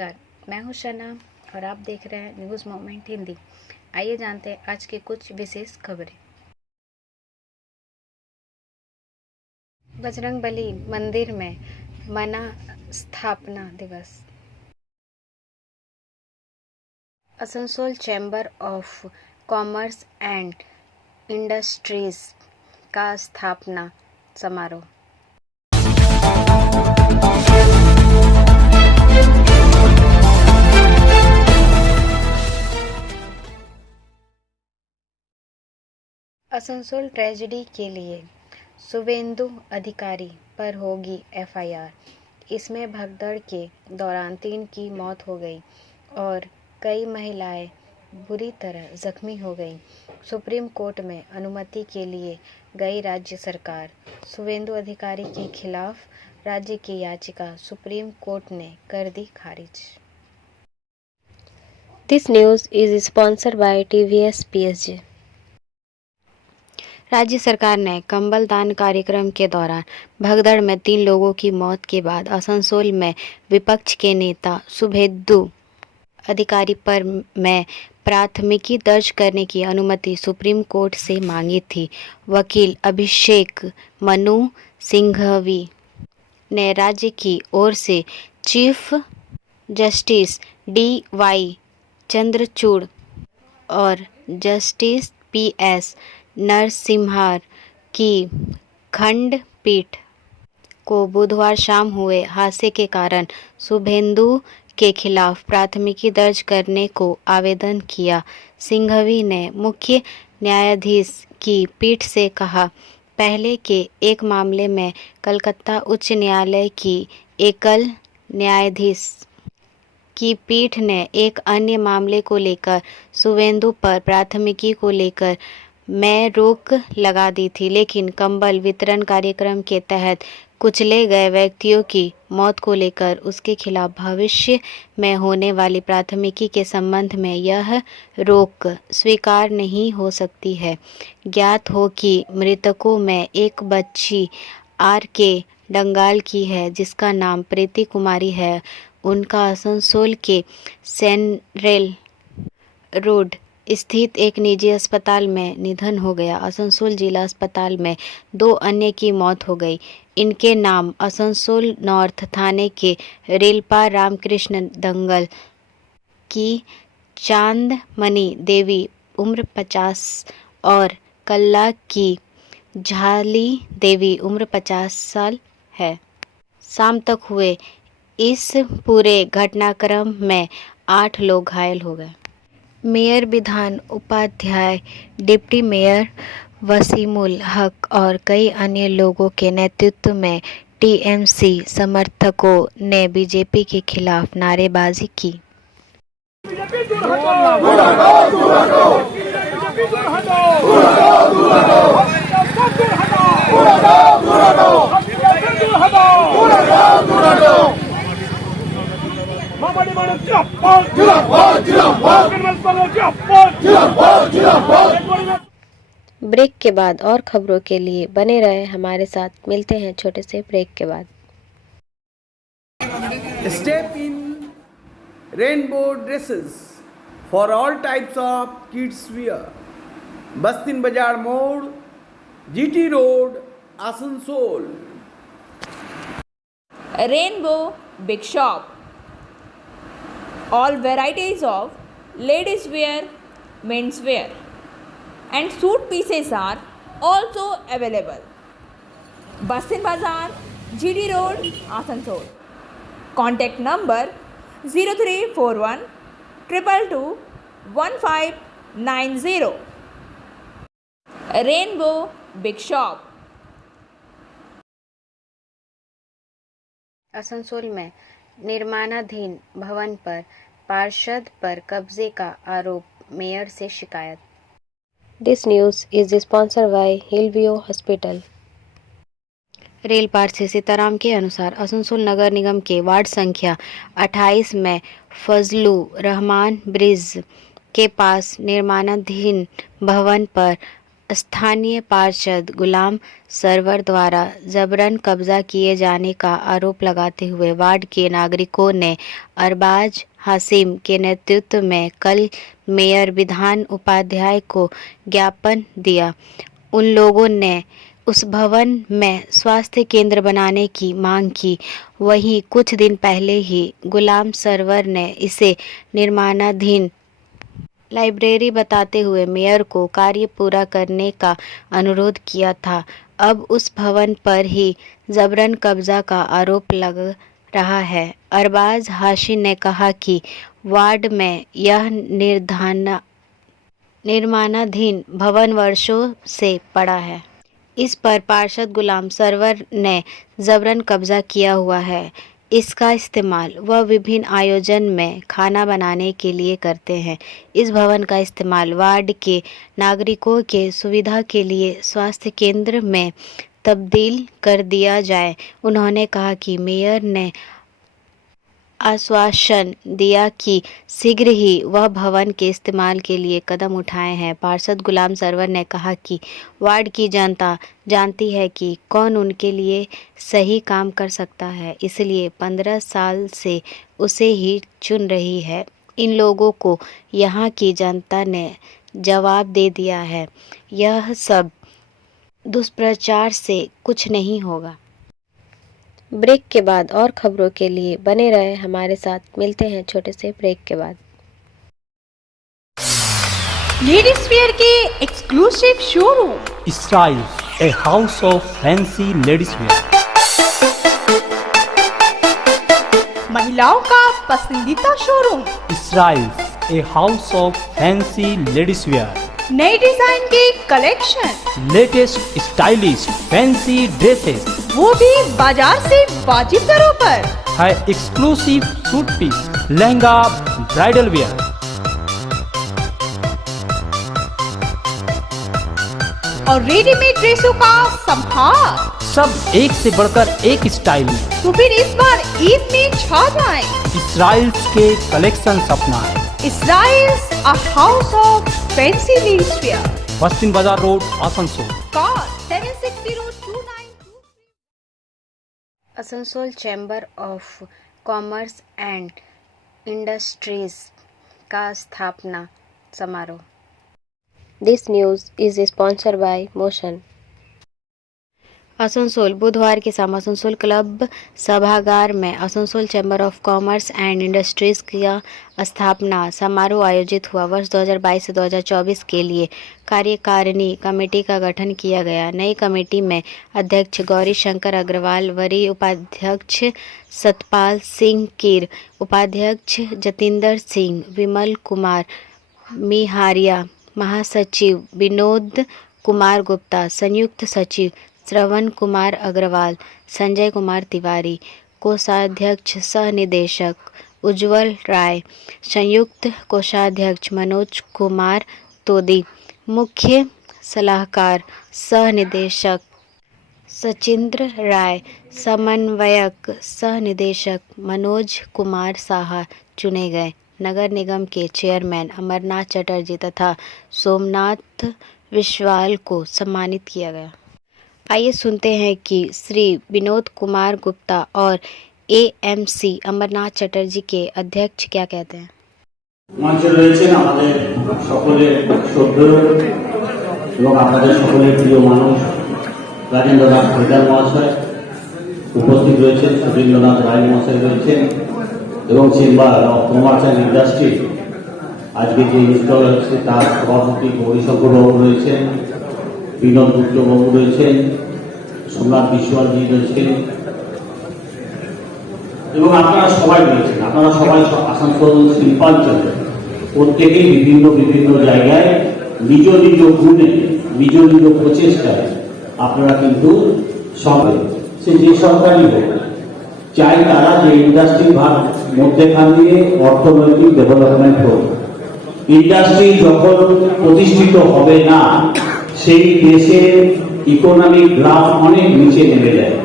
नमस्कार, मैं हूं शना और आप देख रहे हैं न्यूज़ मोमेंट हिंदी। आइए जानते हैं आज की कुछ विशेष खबरें। बजरंगबली मंदिर में मना स्थापना दिवस। Asansol chamber of commerce and industries का स्थापना समारोह। आसनसोल ट्रेजेडी के लिए शुभेंदु अधिकारी पर होगी एफआईआर। इसमें भगदड़ के दौरान 3 की मौत हो गई और कई महिलाएं बुरी तरह जख्मी हो गईं। सुप्रीम कोर्ट में अनुमति के लिए गई राज्य सरकार। शुभेंदु अधिकारी के खिलाफ राज्य की याचिका सुप्रीम कोर्ट ने कर दी खारिज। This news is sponsored by TVS PSG. राज्य सरकार ने कंबल दान कार्यक्रम के दौरान भगदड़ में 3 लोगों की मौत के बाद आसनसोल में विपक्ष के नेता शुभेंदु अधिकारी पर में प्राथमिकी दर्ज करने की अनुमति सुप्रीम कोर्ट से मांगी थी। वकील अभिषेक मनु सिंघवी ने राज्य की ओर से चीफ जस्टिस DY चंद्रचूड़ और जस्टिस PS नरसिम्हा की खंडपीठ को बुधवार शाम हुए हादसे के कारण शुभेंदु के खिलाफ प्राथमिकी दर्ज करने को आवेदन किया। सिंघवी ने मुख्य न्यायाधीश की पीठ से कहा, पहले के एक मामले में कलकत्ता उच्च न्यायालय की एकल न्यायाधीश की पीठ ने एक अन्य मामले को लेकर शुभेंदु पर प्राथमिकी को लेकर मैं रोक लगा दी थी, लेकिन कंबल वितरण कार्यक्रम के तहत कुचले गए व्यक्तियों की मौत को लेकर उसके खिलाफ भविष्य में होने वाली प्राथमिकी के संबंध में यह रोक स्वीकार नहीं हो सकती है। ज्ञात हो कि मृतकों में एक बच्ची RK डंगाल की है, जिसका नाम प्रीति कुमारी है। उनका आसनसोल के सेंट्रल रोड स्थित एक निजी अस्पताल में निधन हो गया। आसनसोल जिला अस्पताल में 2 अन्य की मौत हो गई। इनके नाम आसनसोल नॉर्थ थाने के रेलपार रामकृष्ण दंगल की चांदमणि देवी उम्र 50 और कल्ला की झाली देवी उम्र 50 साल है। शाम तक हुए इस पूरे घटनाक्रम में 8 लोग घायल हो गए। मेयर विधान उपाध्याय, डिप्टी मेयर वसीमुल हक और कई अन्य लोगों के नेतृत्व में TMC समर्थकों ने बीजेपी के खिलाफ नारेबाजी की। ब्रेक के बाद और खबरों के लिए बने रहे हमारे साथ। मिलते हैं छोटे से ब्रेक के बाद। Step in rainbow dresses for all types of kids wear. Bastin Bazar Mode, GT Road, Asansol. Rainbow Big Shop. All varieties of ladies wear, men's wear and suit pieces are also available. Bastin Bazar, GD Road, Asansol. Contact number 0341 222 1590. Rainbow Big Shop. Asansol में निर्माणाधीन भवन पर पार्षद पर कब्जे का आरोप, mayor से शिकायत। This news is sponsored by Hillview Hospital. रेलपार से सीताराम के अनुसार आसनसोल नगर निगम के वार्ड संख्या 28 में फजलू रहमान ब्रिज के पास निर्माणाधीन भवन पर स्थानीय पार्षद गुलाम सरवर द्वारा जबरन कब्जा किए जाने का आरोप लगाते हुए वार्ड के नागरिकों ने अरबाज हाशिम के नेतृत्व में कल मेयर विधान उपाध्याय को ज्ञापन दिया। उन लोगों ने उस भवन में स्वास्थ्य केंद्र बनाने की मांग की। वहीं कुछ दिन पहले ही गुलाम सरवर ने इसे निर्माणाधीन लाइब्रेरी बताते हुए मेयर को कार्य पूरा करने का अनुरोध किया था। अब उस भवन पर ही जबरन कब्जा का आरोप लग रहा है। अरबाज हाशिम ने कहा कि वार्ड में यह निर्माणाधीन भवन वर्षों से पड़ा है। इस पर पार्षद गुलाम सरवर ने जबरन कब्जा किया हुआ है। इसका इस्तेमाल वह विभिन्न आयोजन में खाना बनाने के लिए करते हैं। इस भवन का इस्तेमाल वार्ड के नागरिकों के सुविधा के लिए स्वास्थ्य केंद्र में तब्दील कर दिया जाए। उन्होंने कहा कि मेयर ने आश्वासन दिया कि शीघ्र ही वह भवन के इस्तेमाल के लिए कदम उठाए हैं। पार्षद गुलाम सरवर ने कहा कि वार्ड की जनता जानती है कि कौन उनके लिए सही काम कर सकता है, इसलिए 15 साल से उसे ही चुन रही है। इन लोगों को यहाँ की जनता ने जवाब दे दिया है। यह सब दुष्प्रचार से कुछ नहीं होगा। ब्रेक के बाद और खबरों के लिए बने रहे हमारे साथ। मिलते हैं छोटे से ब्रेक के बाद। लेडीज वेयर के exclusive showroom Style, a house of fancy ladies wear. महिलाओं का पसंदीदा showroom, Style, a house of fancy ladies wear. नए डिजाइन के collection, Latest stylish fancy dresses. वो भी बाजार से वाजिब दरों पर। है exclusive suit piece, lehenga, bridal wear. और रेडीमेड ड्रेसों का संभार। सब एक से बढ़कर एक स्टाइल में। तो फिर इस बार ईद में छा जाएं। इसराइल्स के कलेक्शन अपनाएं। Israel's a house of fancy ladies wear. पश्चिम बाजार road, Asansol. Call 7602923. Asansol chamber of commerce and industries का स्थापना समारोह। This news is sponsored by Motion. Asansol बुधवार की शाम आसनसोल क्लब सभागार में Asansol chamber of commerce and industries का स्थापना समारोह आयोजित हुआ। वर्ष 2022 से 2024 के लिए कार्यकारिणी कमेटी का गठन किया गया। नई कमेटी में अध्यक्ष गौरी शंकर अग्रवाल, वरीय उपाध्यक्ष सतपाल सिंह कीर, उपाध्यक्ष जतिंदर सिंह, विमल कुमार मिहारिया, महासचिव विनोद कुमार गुप्ता, संयुक्त सचिव श्रवण कुमार अग्रवाल, संजय कुमार तिवारी, कोषाध्यक्ष सह निदेशक उज्जवल राय, संयुक्त कोषाध्यक्ष मनोज कुमार तोदी, मुख्य सलाहकार सह निदेशक सचिंद्र राय, समन्वयक सह निदेशक मनोज कुमार साहा चुने गए। नगर निगम के चेयरमैन अमरनाथ चटर्जी तथा सोमनाथ विश्वाल को सम्मानित किया गया। आइए सुनते हैं कि श्री विनोद कुमार गुप्ता और एएमसी अमरनाथ चटर्जी के अध्यक्ष क्या कहते हैं। মঞ্চে রয়েছেন আমাদের সকলের শ্রদ্ধেয় এবং আপনাদের সকলের প্রিয় মানুষ রাজেন্দ্রনাথ হালদার মহাশয় উপস্থিত রয়েছেন, সুধীন্দ্রনাথ রায় মহাশয় রয়েছেন এবং chamber of commerce and industry আজকে যে ইনস্টল হচ্ছে তার সভাপতি গৌরীশঙ্কর বাবু রয়েছেন, বিনোদ গুপ্ত বাবু রয়েছেন, সোমনাথ বিশ্বালজি রয়েছেন এবং আপনারা সবাই রয়েছেন। আপনারা সবাই আসানসোল শিল্পাঞ্চলে প্রত্যেকেই বিভিন্ন বিভিন্ন জায়গায় নিজ নিজ গুণে নিজ নিজ প্রচেষ্টায় আপনারা কিন্তু সবাই সে যে সরকারই হোক চাই তারা যে ইন্ডাস্ট্রির মধ্যেখান দিয়ে অর্থনৈতিক ডেভেলপমেন্ট হোক। ইন্ডাস্ট্রি যখন প্রতিষ্ঠিত হবে না সেই দেশের ইকোনমিক গ্রাফ অনেক নিচে নেমে যায়।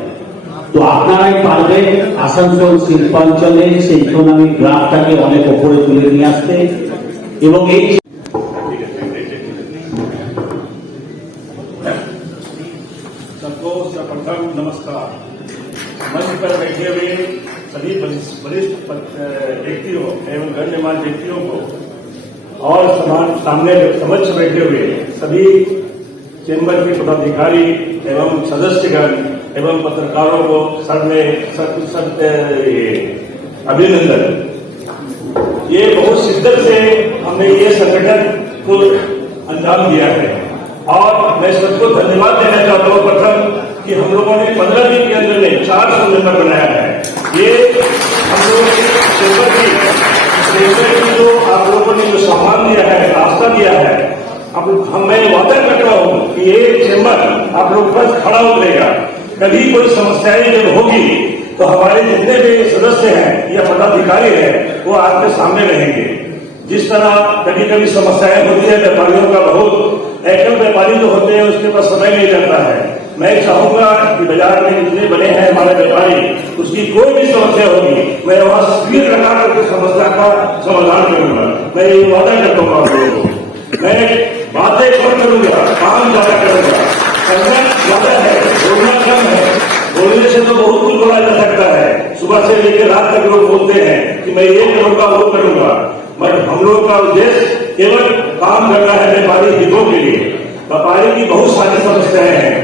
তো আপনারাই পারবেন আসানসোল শিল্পাঞ্চলে সেই ইকোনমিক গ্রাফটাকে অনেক উপরে তুলে নিয়ে আসতে এবং এই बैठे हुए सभी वरिष्ठ व्यक्तियों एवं गणमान्य व्यक्तियों को और सामने समक्ष बैठे हुए सभी चैम्बर के पदाधिकारी एवं सदस्यगण एवं पत्रकारों को सर में अभिनंदन। ये बहुत शिद्दत से हमने ये संगठन को अंजाम दिया है और मैं सबको धन्यवाद देना चाहता हूँ प्रथम कि हम लोगों ने 15 दिन के अंदर में 400 मेंबर बनाया है। ये हम लोगों की चैम्बर की जो आप लोगों ने जो सम्मान दिया है, रास्ता दिया है, अब मैं वादा कर रहा हूँ कि ये चैम्बर आप लोग पर खड़ा उतरेगा। कभी कोई समस्याएं जब होगी तो हमारे जितने भी सदस्य हैं या पदाधिकारी हैं वो आपके सामने रहेंगे। जिस तरह कभी कभी समस्याएं होती है व्यापारियों का, बहुत एकल व्यापारी जो होते हैं उसके पास समय नहीं जाता है। मैं चाहूंगा कि बाजार में जितने बने हैं हमारे व्यापारी, उसकी कोई भी समस्या होगी मैं वहां स्पीड लगा करके समस्या का समाधान करूंगा। मैं ये वादा करता हूँ आप लोगों को। मैं बातें कम करूंगा, काम ज्यादा करूंगा। करना ज्यादा है, बोलना कम है। बोलने से तो बहुत कुछ बोला जा सकता है। सुबह से लेकर रात तक लोग बोलते हैं कि मैं ये करूंगा वो करूंगा, बट हम लोग का उद्देश्य केवल काम करना है व्यापारी हितों के लिए। व्यापारी की बहुत सारी समस्याएं हैं,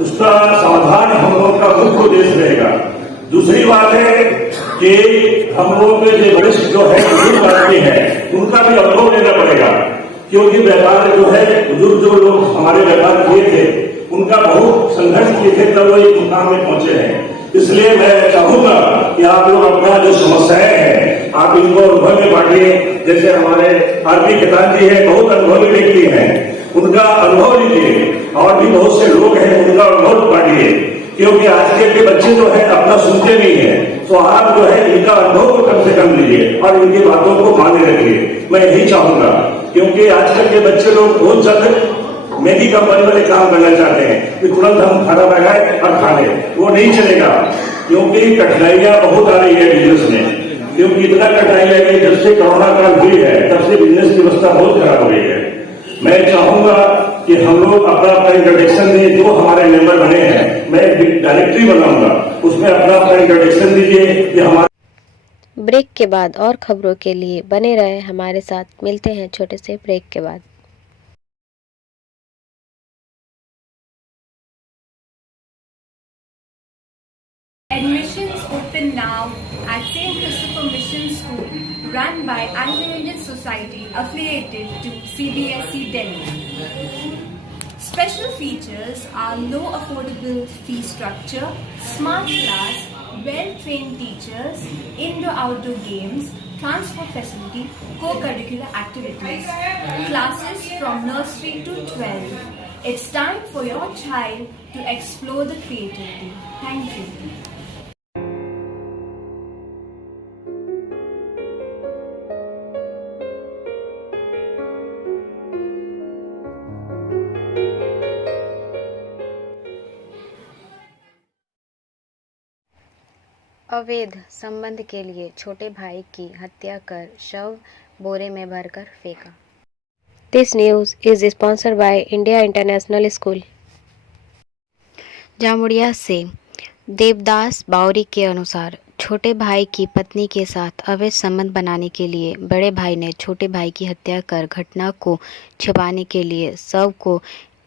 उसका समाधान हम लोग का मुख्य उद्देश्य रहेगा। दूसरी बात है कि हम लोग के जो वरिष्ठ जो है बुजुर्ग आदमी है उनका भी अनुभव लेना पड़ेगा, क्योंकि व्यापार जो है बुजुर्ग जो लोग हमारे व्यापार किए थे उनका बहुत संघर्ष किए थे तब वो एक मुकाम में पहुंचे हैं। इसलिए मैं चाहूंगा कि आप लोग अपना जो समस्याएं हैं आप इनको अनुभव में बांटिए। जैसे हमारे आरपी खेतान जी है, बहुत अनुभवी व्यक्ति हैं, उनका अनुभव लीजिए और भी बहुत से लोग हैं उनका अनुभव बांटिए, क्योंकि आजकल के बच्चे जो है अपना सुनते नहीं है। तो आप जो है इनका अनुभव को कम से कम लीजिए और इनकी बातों को माने रखिए। मैं यही चाहूंगा, क्योंकि आजकल के बच्चे लोग बहुत जल्द मैगी कंपनी वाले काम करना चाहते हैं कि तुरंत हम खाना लगाए और खा लें, वो नहीं चलेगा। क्योंकि कठिनाइयां बहुत आ रही है बिजनेस में, क्योंकि इतना कठिनाई है जब से कोरोना काल हुई है तब से बिजनेस की व्यवस्था बहुत खराब हो गई है। मैं चाहूंगा कि हम लोग अपना अपना इंट्रोडक्शन दें। जो हमारे मेंबर बने हैं मैं एक डायरेक्टरी बनाऊंगा, उसमें अपना अपना इंट्रोडक्शन दीजिए कि हमारे। ब्रेक के बाद और खबरों के लिए बने रहे हमारे साथ। मिलते हैं छोटे से ब्रेक के बाद। Admissions open now at St. Christopher Mission School, run by Anglo-Indian Society affiliated to CBSE Delhi. Special features are low affordable fee structure, smart class, well-trained teachers, indoor-outdoor games, transport facility, co-curricular activities, classes from nursery to 12. It's time for your child to explore the creativity. Thank you. अवैध संबंध के लिए छोटे भाई की हत्या कर शव बोरे में भरकर फेंका। This news is sponsored by India International School. Jamuria से देवदास बावरी के अनुसार छोटे भाई की पत्नी के साथ अवैध संबंध बनाने के लिए बड़े भाई ने छोटे भाई की हत्या कर घटना को छिपाने के लिए शव को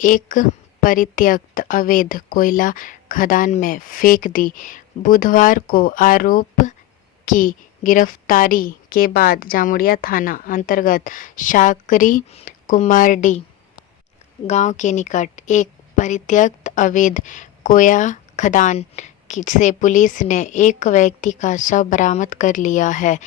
एक परित्यक्त अवैध कोयला खदान में फेंक दी। बुधवार को आरोप की गिरफ्तारी के बाद जामुड़िया थाना अंतर्गत शाकरी कुमारडी गांव के निकट एक परित्यक्त अवैध कोयला खदान से पुलिस ने एक व्यक्ति का शव बरामद कर लिया है।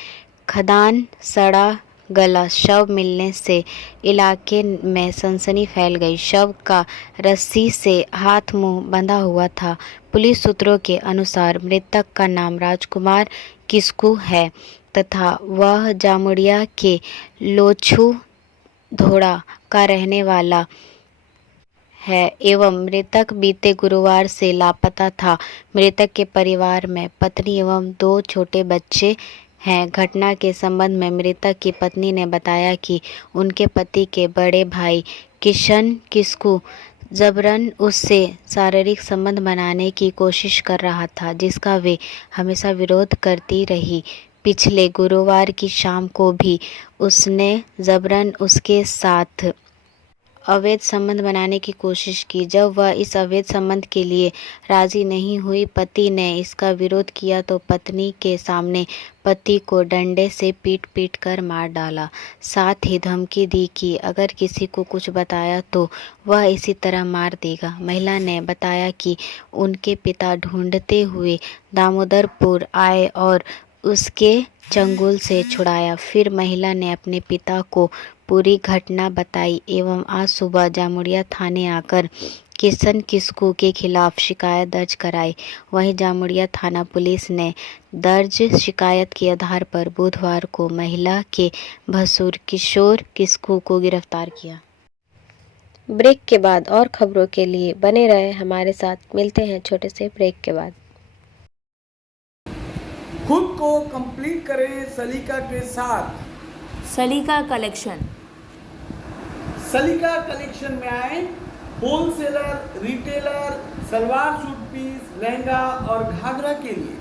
खदान सड़ा गला शव मिलने से इलाके में सनसनी फैल गई। शव का रस्सी से हाथ मुंह बंधा हुआ था। पुलिस सूत्रों के अनुसार मृतक का नाम राजकुमार किस्कू है तथा वह जामुड़िया के लोछू धोड़ा का रहने वाला है एवं मृतक बीते गुरुवार से लापता था। मृतक के परिवार में पत्नी एवं 2 छोटे बच्चे हैं। घटना के संबंध में मृतक की पत्नी ने बताया कि उनके पति के बड़े भाई किशन किस्कू जबरन उससे शारीरिक संबंध बनाने की कोशिश कर रहा था, जिसका वे हमेशा विरोध करती रही। पिछले गुरुवार की शाम को भी उसने जबरन उसके साथ अवैध संबंध बनाने की कोशिश की। जब वह इस अवैध संबंध के लिए राजी नहीं हुई, पति ने इसका विरोध किया तो पत्नी के सामने पति को डंडे से पीट कर मार डाला। साथ ही धमकी दी कि अगर किसी को कुछ बताया तो वह इसी तरह मार देगा। महिला ने बताया कि उनके पिता ढूंढते हुए दामोदरपुर आए और उसके चंगुल से छुड़ाया। फिर महिला ने अपने पिता को पूरी घटना बताई एवं आज सुबह जामुड़िया थाने आकर किशन किस्कू के खिलाफ शिकायत दर्ज कराई। वहीं जामुड़िया थाना पुलिस ने दर्ज शिकायत के आधार पर बुधवार को महिला के भसुर किशोर किस्कू को गिरफ्तार किया। ब्रेक के बाद और खबरों के लिए बने रहे हमारे साथ। मिलते हैं छोटे से ब्रेक के बाद। खुद को कंप्लीट करें सलीका के साथ। सलीका कलेक्शन। सलीका कलेक्शन में आए wholesaler, retailer, salwar suit piece, lehenga और घाघरा के लिए।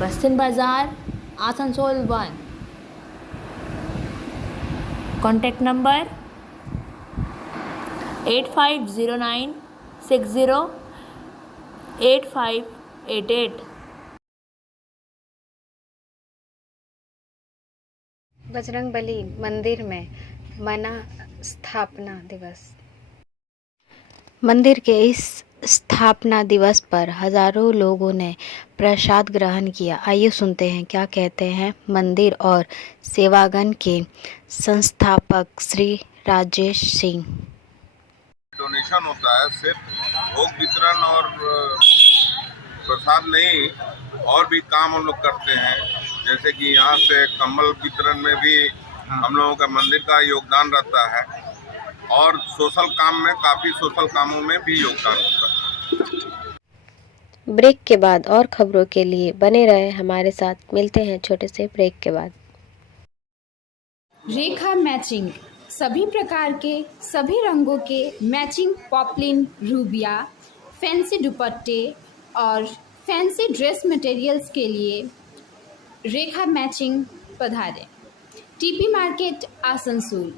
बस्तिन बाजार, आसनसोल 1। Contact number 8509 60 8588। बजरंगबली मंदिर में मना स्थापना दिवस। मंदिर के इस स्थापना दिवस पर हजारों लोगों ने प्रसाद ग्रहण किया। आइए सुनते हैं क्या कहते हैं मंदिर और सेवागन के संस्थापक श्री राजेश सिंह। डोनेशन होता है, सिर्फ भोग वितरण और प्रसाद नहीं, और भी काम हम लोग करते हैं। जैसे कि यहाँ से कंबल वितरण में भी हम लोगों का मंदिर का योगदान रहता है, और सोशल काम में, काफ़ी सोशल कामों में भी योगदान होता है। ब्रेक के बाद और खबरों के लिए बने रहे हमारे साथ। मिलते हैं छोटे से ब्रेक के बाद। रेखा मैचिंग, सभी प्रकार के सभी रंगों के मैचिंग पॉपलिन, रूबिया, फैंसी दुपट्टे और फैंसी ड्रेस मटेरियल्स के लिए रेखा मैचिंग पधारें। TP market, Asansol.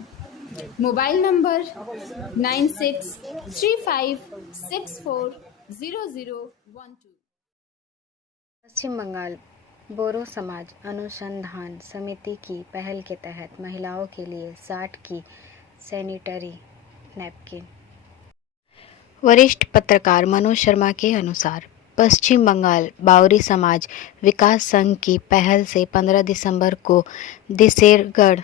Mobile number 9635640012। Paschim Bangal Boro Samaj Anusandhan समिति की पहल के तहत महिलाओं के लिए 60 की सैनिटरी नैपकिन। वरिष्ठ पत्रकार मनोज शर्मा के अनुसार पश्चिम बंगाल बावरी समाज विकास संघ की पहल से 15 दिसंबर को दिसेरगढ़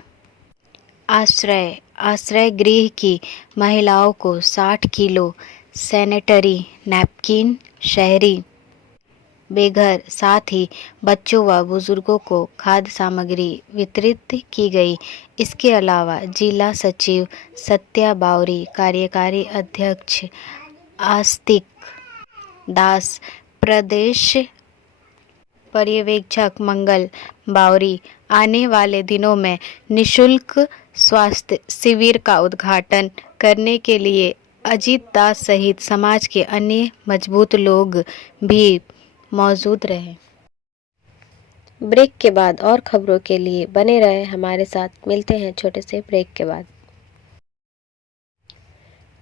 आश्रय गृह की महिलाओं को 60 किलो सैनिटरी नैपकिन शहरी बेघर, साथ ही बच्चों व बुजुर्गों को खाद्य सामग्री वितरित की गई। इसके अलावा जिला सचिव सत्या बावरी, कार्यकारी अध्यक्ष आस्तिक दास, प्रदेश पर्यवेक्षक मंगल बावरी आने वाले दिनों में निशुल्क स्वास्थ्य शिविर का उद्घाटन करने के लिए अजीत दास सहित समाज के अन्य मजबूत लोग भी मौजूद रहे। ब्रेक के बाद और खबरों के लिए बने रहे हमारे साथ। मिलते हैं छोटे से ब्रेक के बाद।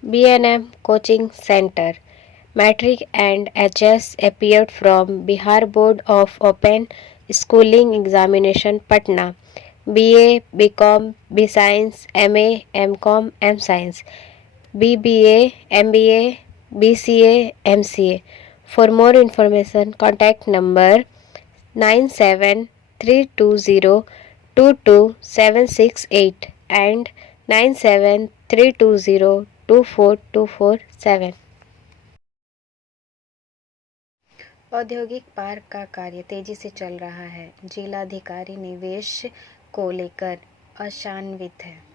B&M coaching centre matric and HS appeared from Bihar Board of Open Schooling Examination Patna. BA, BCom, B-Science, MA, MCom, M-Science, BBA, MBA, BCA, MCA. For more information, contact number 9732022768 and 9732024247. औद्योगिक park का कार्य तेजी से चल रहा है। जिलाधिकारी निवेश को लेकर अशान्वित है।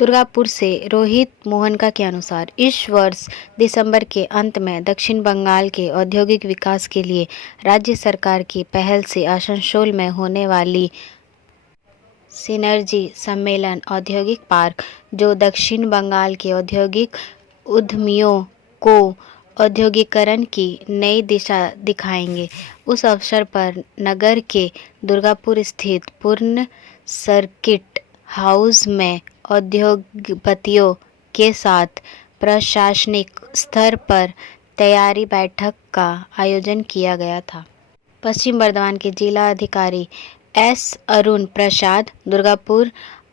दुर्गापुर से रोहित मोहनका के अनुसार इस वर्ष दिसंबर के अंत में दक्षिण बंगाल के औद्योगिक विकास के लिए राज्य सरकार की पहल से आसनसोल में होने वाली सिनर्जी सम्मेलन औद्योगिक पार्क, जो दक्षिण बंगाल के औद्योगिक उद्यमियों को औद्योगिकरण की नई दिशा दिखाएंगे। उस अवसर पर नगर के दुर्गापुर स्थित पूर्ण सर्किट हाउस में उद्योगपतियों के साथ प्रशासनिक स्तर पर तैयारी बैठक का आयोजन किया गया था। पश्चिम बर्धमान के जिला अधिकारी एस अरुण प्रसाद, दुर्गापुर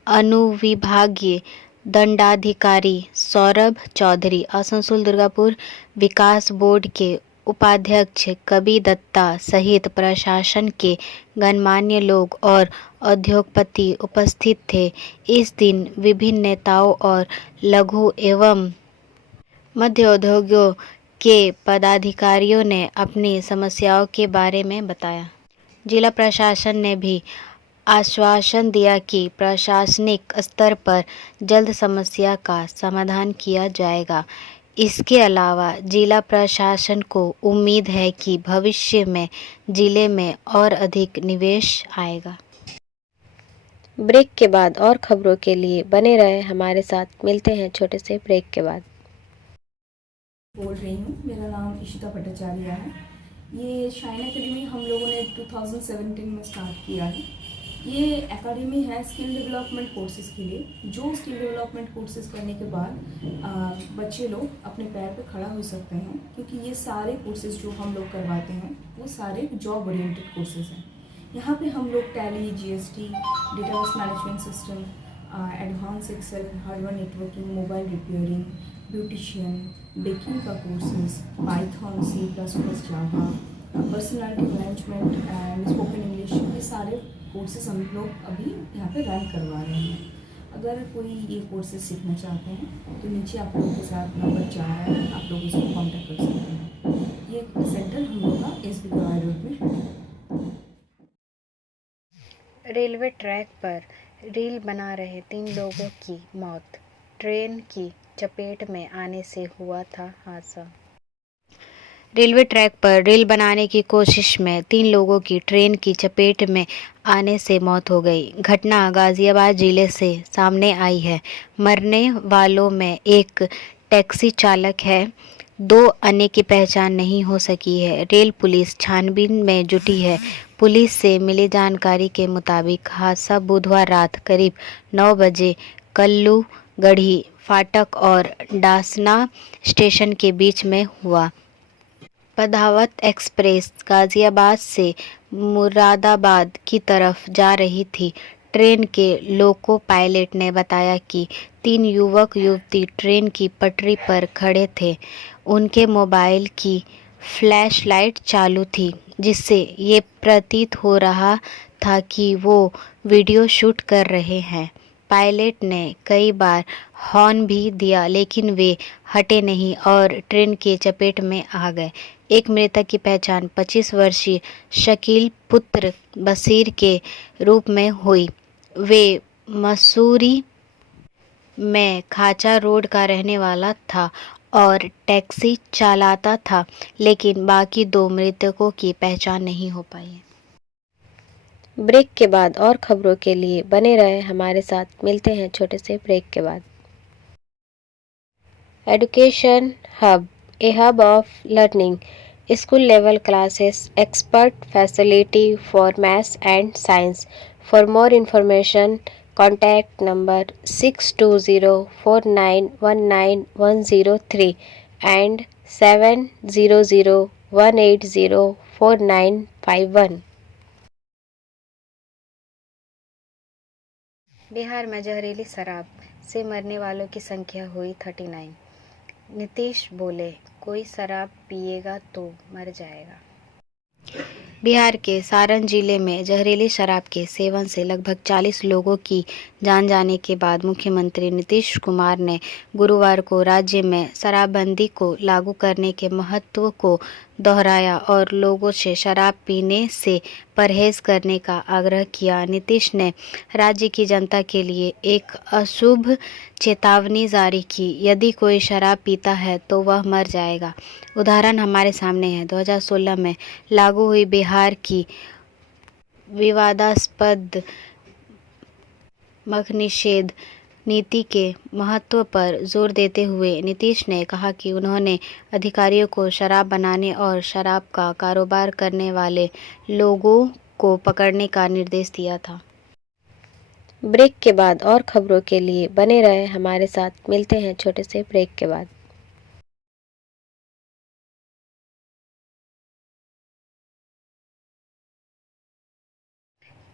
अनुविभागीय दंडाधिकारी सौरभ चौधरी, आसनसोल दुर्गापुर विकास बोर्ड के उपाध्यक्ष कवि दत्ता सहित प्रशासन के गणमान्य लोग और उद्योगपति उपस्थित थे। इस दिन विभिन्न नेताओं और लघु एवं मध्य उद्योगों के पदाधिकारियों ने अपनी समस्याओं के बारे में बताया। जिला प्रशासन ने भी आश्वासन दिया कि प्रशासनिक स्तर पर जल्द समस्या का समाधान किया जाएगा। इसके अलावा जिला प्रशासन को उम्मीद है कि भविष्य में जिले में और अधिक निवेश आएगा। ब्रेक के बाद और खबरों के लिए बने रहे हमारे साथ। मिलते हैं छोटे से ब्रेक के बाद। बोल रही हूँ, मेरा नाम इशिता भट्टाचार्य है। ये शाइन एकेडमी हम लोगों ने 2017 में स्टार्ट किया है। ये एकेडमी है स्किल डेवलपमेंट कोर्सेज़ के लिए, जो स्किल डेवलपमेंट कोर्सेज़ करने के बाद बच्चे लोग अपने पैर पे खड़ा हो सकते हैं, क्योंकि ये सारे कोर्सेज़ जो हम लोग करवाते हैं वो सारे जॉब ओरिएंटेड कोर्सेज़ हैं। यहाँ पे हम लोग Tally, GST, database management system, advance Excel, hardware networking, mobile repairing, beautician, baking का courses, Python, C++, Java, personality management and spoken English, ये सारे कोर्सेज हम लोग अभी यहाँ पे रन करवा रहे हैं। अगर कोई ये कोर्सेज सीखना चाहते हैं तो नीचे आप लोगों के साथ नंबर जा रहा है, आप लोग इसको कांटेक्ट कर सकते हैं। ये सेंटर हम लोग का SB गवाई रोड में है। रेलवे ट्रैक पर रील बना रहे 3 लोगों की मौत, ट्रेन की चपेट में आने से हुआ था हादसा। रेलवे ट्रैक पर रील बनाने की कोशिश में 3 लोगों की ट्रेन की चपेट में आने से मौत हो गई। घटना गाजियाबाद जिले से सामने आई है। मरने वालों में एक टैक्सी चालक है, 2 अन्य की पहचान नहीं हो सकी है। रेल पुलिस छानबीन में जुटी है। पुलिस से मिली जानकारी के मुताबिक हादसा बुधवार रात करीब 9 बजे कल्लू गढ़ी फाटक और डासना स्टेशन के बीच में हुआ। पद्मावत एक्सप्रेस गाजियाबाद से मुरादाबाद की तरफ जा रही थी। ट्रेन के लोको पायलट ने बताया कि 3 युवक युवती ट्रेन की पटरी पर खड़े थे। उनके मोबाइल की फ्लैश लाइट चालू थी, जिससे ये प्रतीत हो रहा था कि वो वीडियो शूट कर रहे हैं। पायलट ने कई बार हॉर्न भी दिया, लेकिन वे हटे नहीं और ट्रेन के चपेट में आ गए। एक मृतक की पहचान 25 वर्षीय शकील पुत्र बशीर के रूप में हुई। वे मसूरी में खाचा रोड का रहने वाला था और टैक्सी चलाता था, लेकिन बाकी 2 मृतकों की पहचान नहीं हो पाई है। ब्रेक के बाद और खबरों के लिए बने रहे हमारे साथ। मिलते हैं छोटे से ब्रेक के बाद। Education hub, A hub of learning, school level classes, expert facility for maths and science. For more information, contact number 6204919103 and 70018049151। Bihar में जहरीली शराब से मरने वालों की संख्या हुई 39। नीतीश बोले, कोई शराब पिएगा तो मर जाएगा। बिहार के सारण जिले में जहरीली शराब के सेवन से लगभग 40 लोगों की जान जाने के बाद मुख्यमंत्री नीतीश कुमार ने गुरुवार को राज्य में शराबबंदी को लागू करने के महत्व को दोहराया और लोगों से शराब पीने से परहेज करने का आग्रह किया। नीतीश ने राज्य की जनता के लिए एक अशुभ चेतावनी जारी की, यदि कोई शराब पीता है तो वह मर जाएगा। उदाहरण हमारे सामने है। 2016 में लागू हुई बिहार की विवादास्पद नमक निषेध नीति के महत्व पर जोर देते हुए नीतीश ने कहा कि उन्होंने अधिकारियों को शराब बनाने और शराब का कारोबार करने वाले लोगों को पकड़ने का निर्देश दिया था। ब्रेक के बाद और खबरों के लिए बने रहे हमारे साथ। मिलते हैं छोटे से ब्रेक के बाद।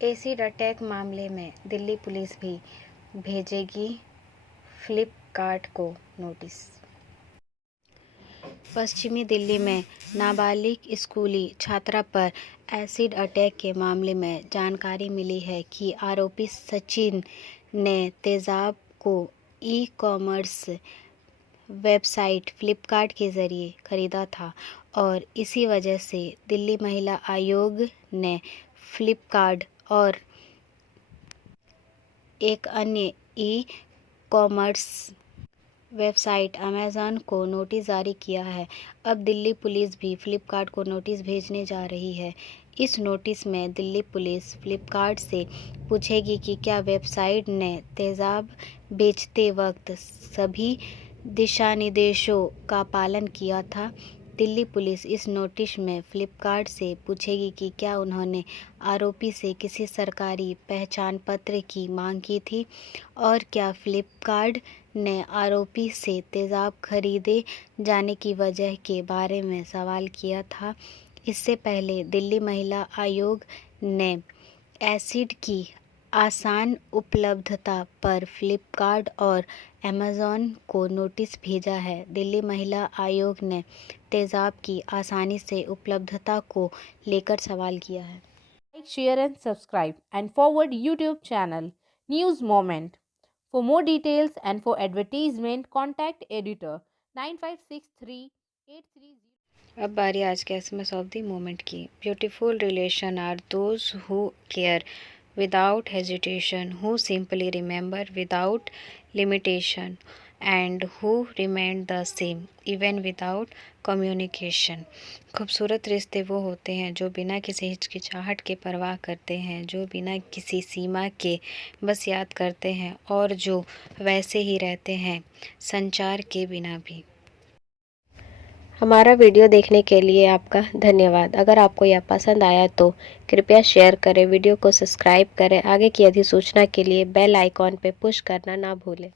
एसिड अटैक मामले में दिल्ली पुलिस भी भेजेगी फ्लिपकार्ट को नोटिस। पश्चिमी दिल्ली में नाबालिग स्कूली छात्रा पर एसिड अटैक के मामले में जानकारी मिली है कि आरोपी सचिन ने तेजाब को ई-कॉमर्स वेबसाइट फ्लिपकार्ट के जरिए खरीदा था और इसी वजह से दिल्ली महिला आयोग ने फ्लिपकार्ट और एक अन्य ई-कॉमर्स वेबसाइट अमेज़न को नोटिस जारी किया है। अब दिल्ली पुलिस भी फ्लिपकार्ट को नोटिस भेजने जा रही है। इस नोटिस में दिल्ली पुलिस फ्लिपकार्ट से पूछेगी कि क्या वेबसाइट ने तेजाब बेचते वक्त सभी दिशानिर्देशों का पालन किया था। दिल्ली पुलिस इस नोटिस में फ्लिपकार्ट से पूछेगी कि क्या उन्होंने आरोपी से किसी सरकारी पहचान पत्र की मांग की थी और क्या फ्लिपकार्ट ने आरोपी से तेजाब खरीदे जाने की वजह के बारे में सवाल किया था। इससे पहले दिल्ली महिला आयोग ने एसिड की आसान उपलब्धता पर फ्लिपकार्ट और अमेज़न को नोटिस भेजा है। दिल्ली महिला आयोग ने तेजाब की आसानी से उपलब्धता को लेकर सवाल किया है। Like, share and subscribe and forward YouTube channel News Moment. For more details and for advertisement, contact editor 956383. अब बारी आज के एसएमएस ऑफ द मोमेंट की। Beautiful relation are those who care without hesitation, who simply remember without limitation, and who remain the same even without communication. खूबसूरत रिश्ते वो होते हैं जो बिना किसी हिचकिचाहट के परवाह करते हैं, जो बिना किसी सीमा के बस याद करते हैं और जो वैसे ही रहते हैं संचार के बिना भी। हमारा वीडियो देखने के लिए आपका धन्यवाद। अगर आपको यह पसंद आया तो कृपया शेयर करें, वीडियो को सब्सक्राइब करें। आगे की अधिसूचना के लिए बेल आइकॉन पर पुश करना ना भूलें।